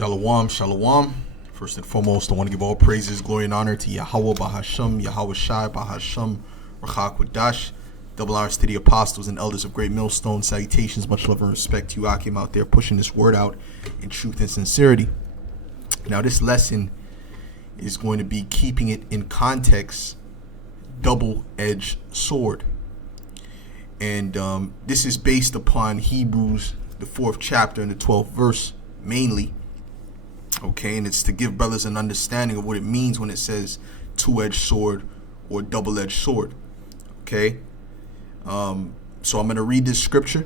Shalom, shalom. First and foremost, I want to give all praises, glory, and honor to Yahweh Bahasham, Yahweh Shai Bahasham, Rachak Wadash. Double honors to the apostles and elders of Great Millstone. Salutations, much love and respect to you, ahchyam, out there pushing this word out in truth and sincerity. Now, this lesson is going to be keeping it in context, double-edged sword. And this is based upon Hebrews, the 4th chapter and the 12th verse, mainly. Okay, and it's to give brothers an understanding of what it means when it says two-edged sword or double-edged sword. Okay, so I'm gonna read this scripture.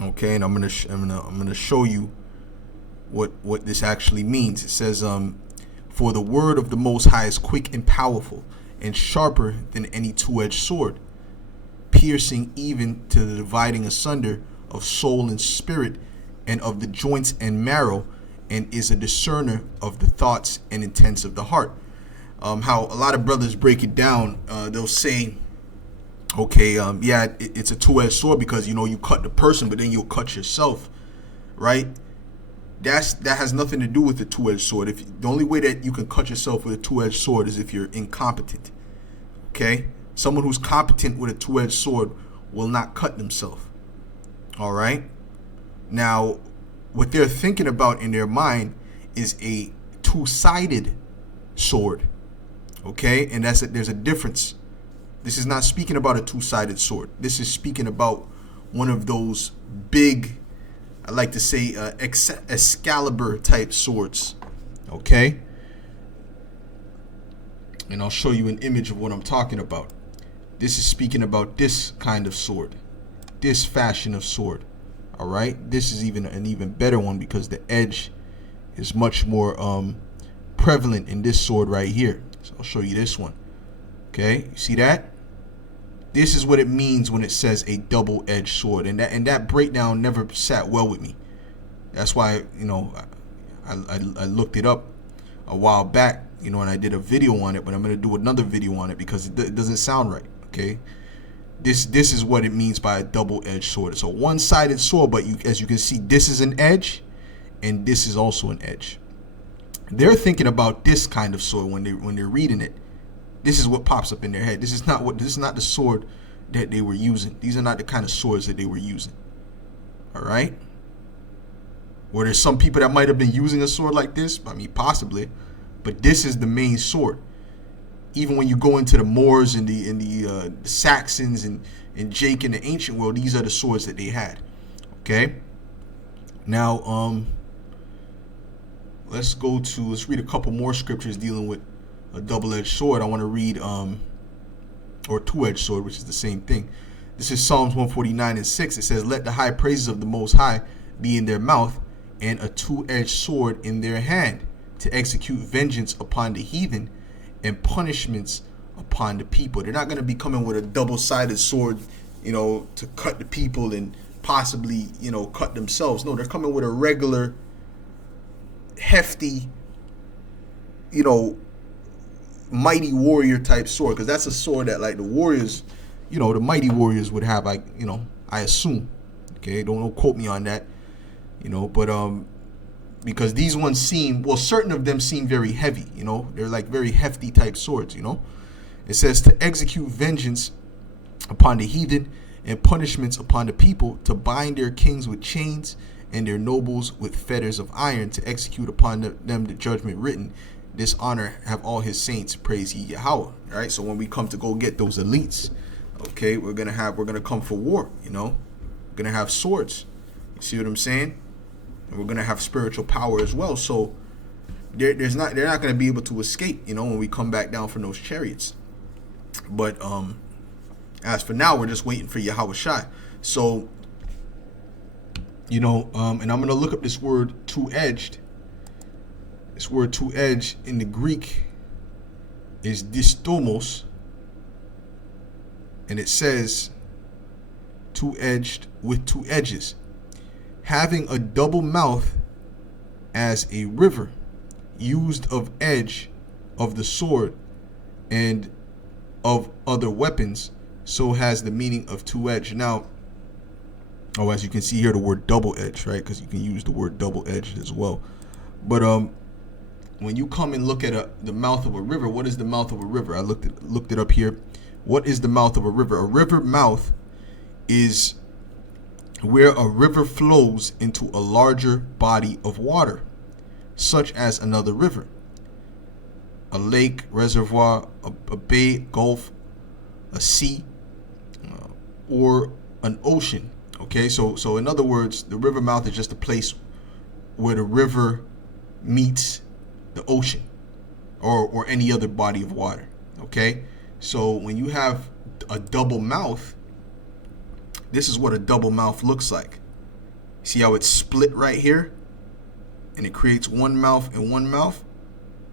Okay, and I'm gonna show you what this actually means. It says, "For the word of the Most High is quick and powerful, and sharper than any two-edged sword, piercing even to the dividing asunder of soul and spirit, and of the joints and marrow, and is a discerner of the thoughts and intents of the heart." How a lot of brothers break it down, they'll say, okay, yeah, it's a two-edged sword because, you cut the person, but then you'll cut yourself, right? That has nothing to do with the two-edged sword. The only way that you can cut yourself with a two-edged sword is if you're incompetent, okay? Someone who's competent with a two-edged sword will not cut themselves, all right? Now, what they're thinking about in their mind is a two-sided sword, okay? And there's a difference. This is not speaking about a two-sided sword. This is speaking about one of those big, I like to say, Excalibur type swords, okay? And I'll show you an image of what I'm talking about. This is speaking about this kind of sword, this fashion of sword. All right, this is an even better one because the edge is much more prevalent in this sword right here. So I'll show you this one. Okay, you see that? This is what it means when it says a double-edged sword, and that breakdown never sat well with me. That's why I looked it up a while back, and I did a video on it, but I'm gonna do another video on it because it doesn't sound right. Okay. This is what it means by a double-edged sword. It's a one-sided sword, but as you can see, this is an edge, and this is also an edge. They're thinking about this kind of sword when they're reading it. This is what pops up in their head. This is not the sword that they were using. These are not the kind of swords that they were using. All right. Where there's some people that might have been using a sword like this, I mean, possibly, but this is the main sword. Even when you go into the Moors and the Saxons and Jake in the ancient world, these are the swords that they had. Okay. Now, let's read a couple more scriptures dealing with a double-edged sword. I want to read or two-edged sword, which is the same thing. This is Psalms 149:6. It says, "Let the high praises of the Most High be in their mouth, and a two-edged sword in their hand, to execute vengeance upon the heathen and punishments upon the people." They're not going to be coming with a double-sided sword, to cut the people and possibly, cut themselves. No, they're coming with a regular, hefty, mighty warrior type sword, because that's a sword that, like, the warriors, the mighty warriors would have, I assume. Okay, don't quote me on that, but because these ones certain of them seem very heavy, they're like very hefty type swords, It says to execute vengeance upon the heathen and punishments upon the people, to bind their kings with chains and their nobles with fetters of iron, to execute upon them the judgment written. This honor have all his saints, praise ye Yahweh. All right, so when we come to go get those elites, okay, we're gonna come for war, we're gonna have swords. You see what I'm saying? And we're gonna have spiritual power as well. So they're not gonna be able to escape, when we come back down from those chariots. But as for now, we're just waiting for Yahweh Shai. So and I'm gonna look up this word two-edged. This word two-edged in the Greek is distomos, and it says two-edged with two edges, having a double mouth as a river, used of edge of the sword and of other weapons, so has the meaning of two-edged. Now, Oh, as you can see here, the word double-edged, right? Because you can use the word double-edged as well. But when you come and look at the mouth of a river, what is the mouth of a river? I looked it up here. What is the mouth of a river? A river mouth is where a river flows into a larger body of water, such as another river, a lake, reservoir, a bay, gulf, a sea, or an ocean. Okay, so in other words, the river mouth is just a place where the river meets the ocean or any other body of water. Okay, so when you have a double mouth, this is what a double mouth looks like. See how it's split right here and it creates one mouth and one mouth?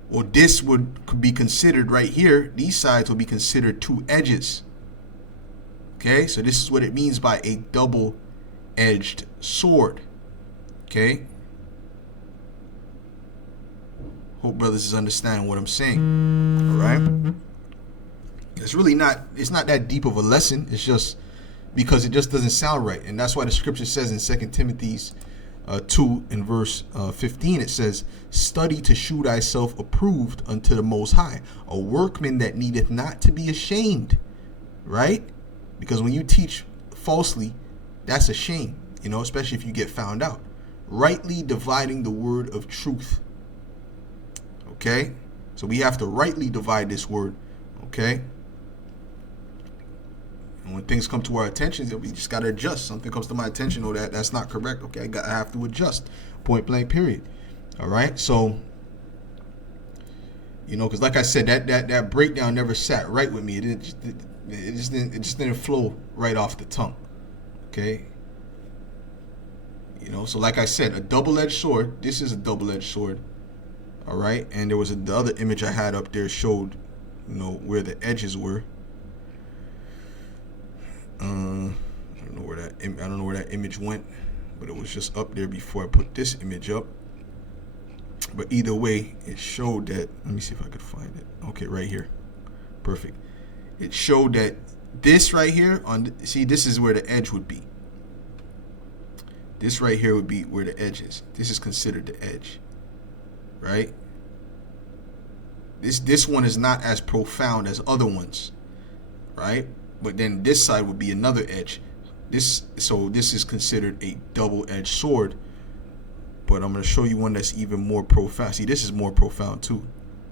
Well, this could be considered right here, these sides will be considered two edges. Okay, so this is what it means by a double-edged sword. Okay, hope brothers is understanding what I'm saying. All right, it's not that deep of a lesson. It's just because it just doesn't sound right, and that's why the scripture says in 2 Timothy 2 in verse 15, it says, "Study to shew thyself approved unto the Most High, a workman that needeth not to be ashamed." Right? Because when you teach falsely, that's a shame, especially if you get found out. Rightly dividing the word of truth. Okay? So we have to rightly divide this word. Okay? And when things come to our attention, we just got to adjust. Something comes to my attention, that's not correct. Okay, I have to adjust. Point blank, period. All right? So, because like I said, that breakdown never sat right with me. It just didn't flow right off the tongue. Okay? So like I said, a double-edged sword. This is a double-edged sword. All right? And there was the other image I had up there showed, where the edges were. I don't know where that image went, but it was just up there before I put this image up. But either way, it showed that. Let me see if I could find it. Okay, right here. Perfect. It showed that this right here this is where the edge would be. This right here would be where the edge is. This is considered the edge, right? This one is not as profound as other ones, right? But then this side would be another edge. This is considered a double-edged sword. But I'm going to show you one that's even more profound. See, this is more profound too.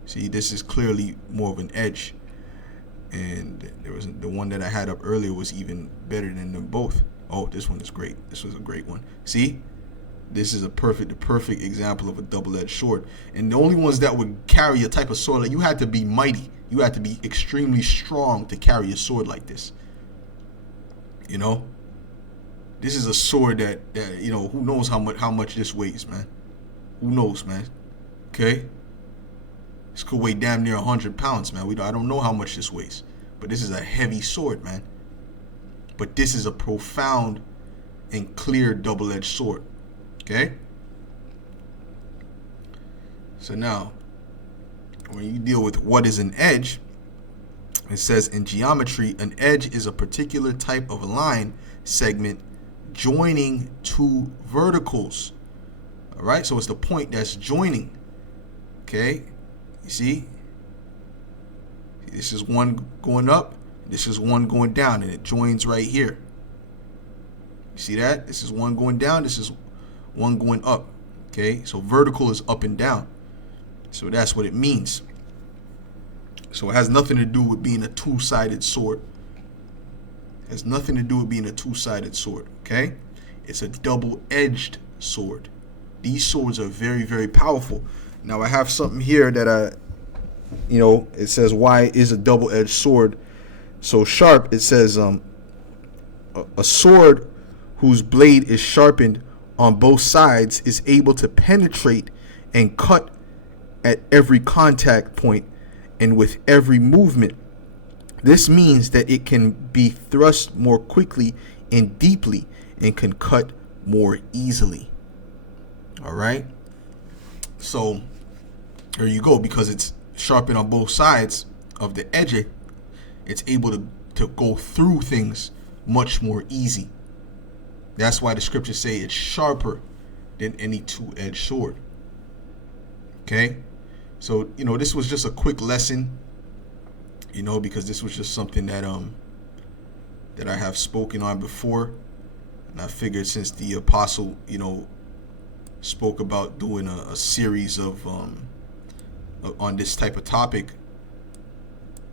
See, this is clearly more of an edge. And there was the one that I had up earlier was even better than them both. Oh, this one is great. This was a great one. See, this is the perfect example of a double-edged sword. And the only ones that would carry a type of sword, like you had to be mighty. You had to be extremely strong to carry a sword like this. This is a sword that who knows how much this weighs, man. Who knows, man? Okay? This could weigh damn near 100 pounds, man. I don't know how much this weighs. But this is a heavy sword, man. But this is a profound and clear double-edged sword. Okay? So now, when you deal with what is an edge, it says in geometry, an edge is a particular type of line segment joining two verticals. All right? So it's the point that's joining. Okay? You see? This is one going up. This is one going down, and it joins right here. You see that? This is one going down. This is one going up. Okay? So vertical is up and down. So that's what it means. So it has nothing to do with being a two-sided sword. It has nothing to do with being a two-sided sword. Okay? It's a double-edged sword. These swords are very, very powerful. Now I have something here that it says, why is a double-edged sword so sharp? It says a sword whose blade is sharpened on both sides is able to penetrate and cut at every contact point and with every movement. This means that it can be thrust more quickly and deeply and can cut more easily. All right? So there you go. Because it's sharpened on both sides of the edge, it's able to go through things much more easy That's why the scriptures say it's sharper than any two-edged sword. Okay? So, this was just a quick lesson, because this was just something that I have spoken on before. And I figured since the apostle, spoke about doing a series of on this type of topic,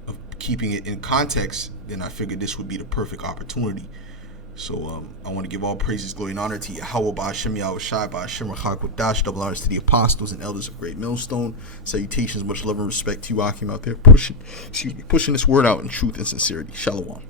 of keeping it in context, then I figured this would be the perfect opportunity. So I want to give all praises, glory, and honor to Yahweh, ahchyam, ahchyam, ahchyam, double honors to the apostles and elders of Great Millstone. Salutations, much love and respect to you, ahchyam, out there pushing this word out in truth and sincerity. Shalom.